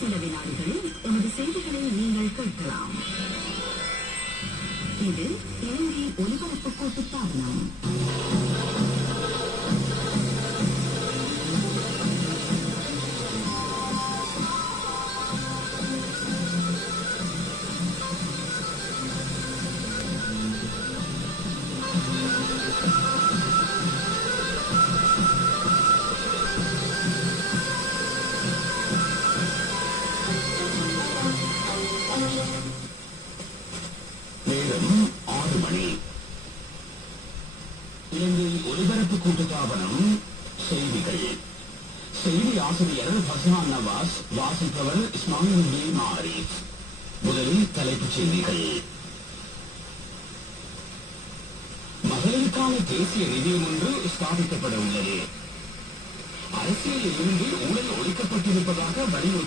சில வினாடிகளில் எமது செய்திகளை நீங்கள் கேட்கலாம். இது இலங்கை ஒலிபரப்பு கூட்டு தாபனம். இலங்கை ஒலிபரப்பு கூட்டுத்தாபனம் செய்திகள். செய்தி ஆசிரியர் ஹசான் நவாஸ், வாசிப்பவர் இஸ்மாயில் பி மாரிஃப். முதலில் தலைப்புச் செய்திகள். மகளிருக்கான தேசிய நிதியம் ஒன்று ஸ்தாபிக்கப்பட உள்ளது. அரசியலில் இருந்து ஊழல் ஒழிக்கப்பட்டிருப்பதாக வலியுறுத்த